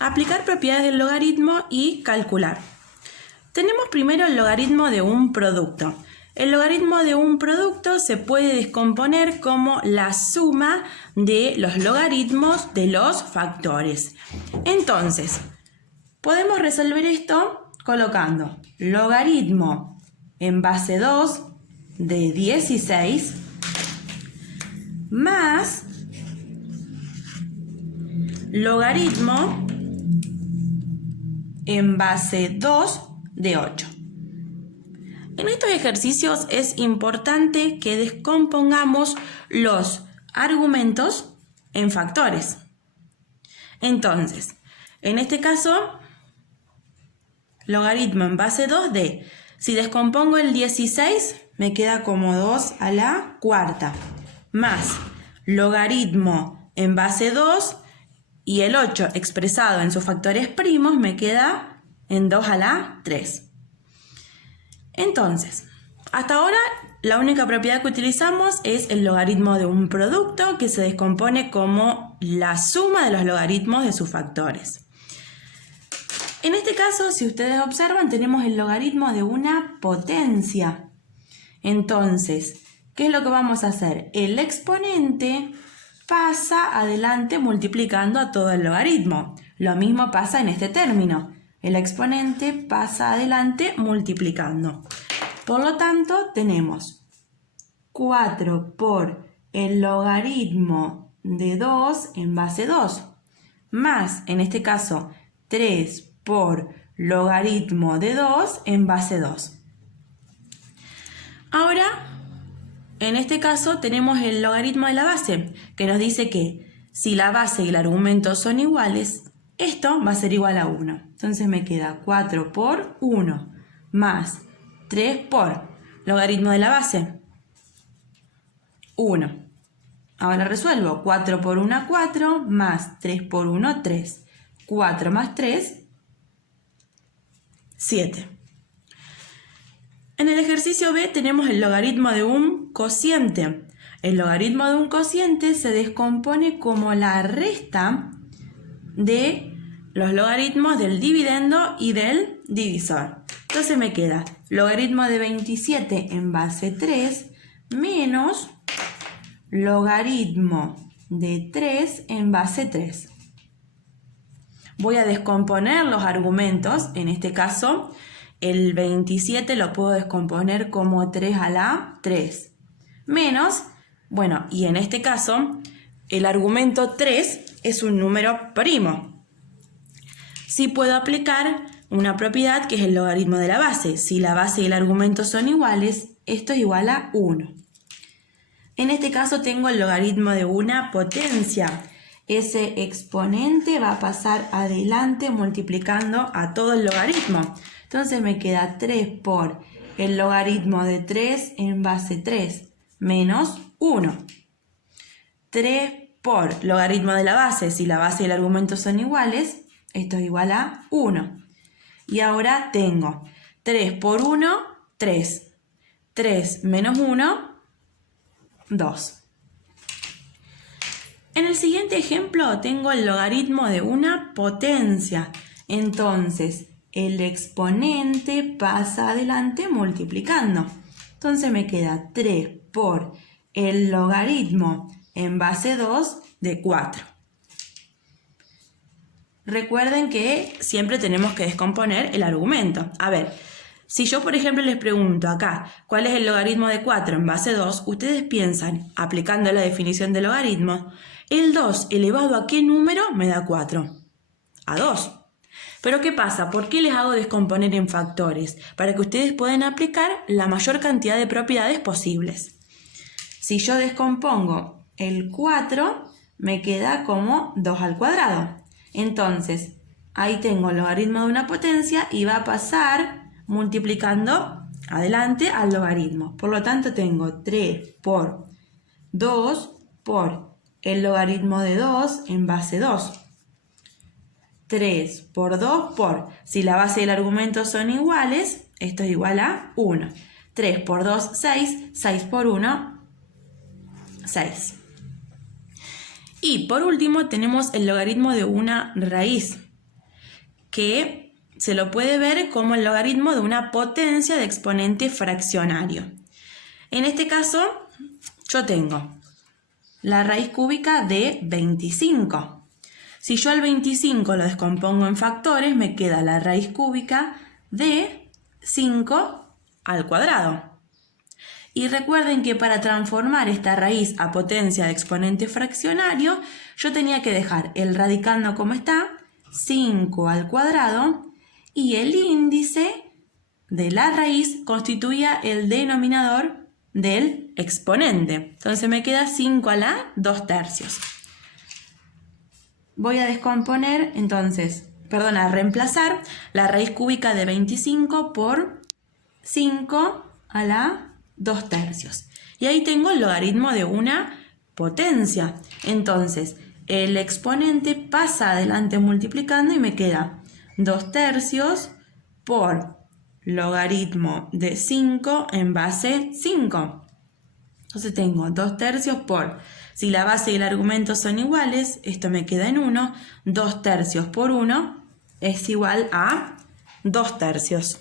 aplicar propiedades del logaritmo y calcular. Tenemos primero el logaritmo de un producto. El logaritmo de un producto se puede descomponer como la suma de los logaritmos de los factores. Entonces, podemos resolver esto colocando logaritmo en base 2 de 16 más logaritmo en base 2 de 8. En estos ejercicios es importante que descompongamos los argumentos en factores. Entonces, en este caso, logaritmo en base 2 de, si descompongo el 16, me queda como 2 a la cuarta, más logaritmo en base 2 y el 8 expresado en sus factores primos me queda en 2 a la 3. Entonces, hasta ahora la única propiedad que utilizamos es el logaritmo de un producto que se descompone como la suma de los logaritmos de sus factores. En este caso, si ustedes observan, tenemos el logaritmo de una potencia. Entonces, ¿qué es lo que vamos a hacer? El exponente pasa adelante multiplicando a todo el logaritmo. Lo mismo pasa en este término. El exponente pasa adelante multiplicando. Por lo tanto, tenemos 4 por el logaritmo de 2 en base 2, más, en este caso, 3 por logaritmo de 2 en base 2. Ahora, en este caso, tenemos el logaritmo de la base, que nos dice que si la base y el argumento son iguales, esto va a ser igual a 1. Entonces me queda 4 por 1 más 3 por logaritmo de la base, 1. Ahora resuelvo. 4 por 1, 4, más 3 por 1, 3. 4 más 3, 7. En el ejercicio B tenemos el logaritmo de un cociente. El logaritmo de un cociente se descompone como la resta de los logaritmos del dividendo y del divisor. Entonces me queda logaritmo de 27 en base 3 menos logaritmo de 3 en base 3. Voy a descomponer los argumentos. En este caso, el 27 lo puedo descomponer como 3 a la 3. Menos, bueno, y en este caso, el argumento 3 es un número primo. Sí puedo aplicar una propiedad que es el logaritmo de la base. Si la base y el argumento son iguales, esto es igual a 1. En este caso tengo el logaritmo de una potencia. Ese exponente va a pasar adelante multiplicando a todo el logaritmo. Entonces me queda 3 por el logaritmo de 3 en base 3 menos 1. 3 por logaritmo de la base. Si la base y el argumento son iguales, esto es igual a 1. Y ahora tengo 3 por 1, 3. 3 menos 1, 2. En el siguiente ejemplo tengo el logaritmo de una potencia. Entonces, el exponente pasa adelante multiplicando. Entonces me queda 3 por el logaritmo en base 2 de 4. Recuerden que siempre tenemos que descomponer el argumento. A ver, si yo por ejemplo les pregunto acá, ¿cuál es el logaritmo de 4 en base 2? Ustedes piensan, aplicando la definición de logaritmo, el 2 elevado a ¿qué número me da 4? A 2. Pero ¿qué pasa? ¿Por qué les hago descomponer en factores? Para que ustedes puedan aplicar la mayor cantidad de propiedades posibles. Si yo descompongo el 4, me queda como 2 al cuadrado. Entonces, ahí tengo el logaritmo de una potencia y va a pasar multiplicando adelante al logaritmo. Por lo tanto, tengo 3 por 2 por el logaritmo de 2 en base 2. 3 por 2 por, si la base y el argumento son iguales, esto es igual a 1. 3 por 2, 6. 6 por 1, 6. Y por último tenemos el logaritmo de una raíz. que se lo puede ver como el logaritmo de una potencia de exponente fraccionario. En este caso, yo tengo la raíz cúbica de 25. Si yo al 25 lo descompongo en factores, me queda la raíz cúbica de 5 al cuadrado. Y recuerden que para transformar esta raíz a potencia de exponente fraccionario, yo tenía que dejar el radicando como está, 5 al cuadrado, y el índice de la raíz constituía el denominador del exponente. Entonces me queda 5 a la 2/3. Voy a descomponer, a reemplazar la raíz cúbica de 25 por 5 a la 2/3. Y ahí tengo el logaritmo de una potencia. Entonces, el exponente pasa adelante multiplicando y me queda 2/3 por logaritmo de 5 en base 5. Entonces tengo 2/3 por, si la base y el argumento son iguales, esto me queda en 1, 2/3 por 1 es igual a 2/3.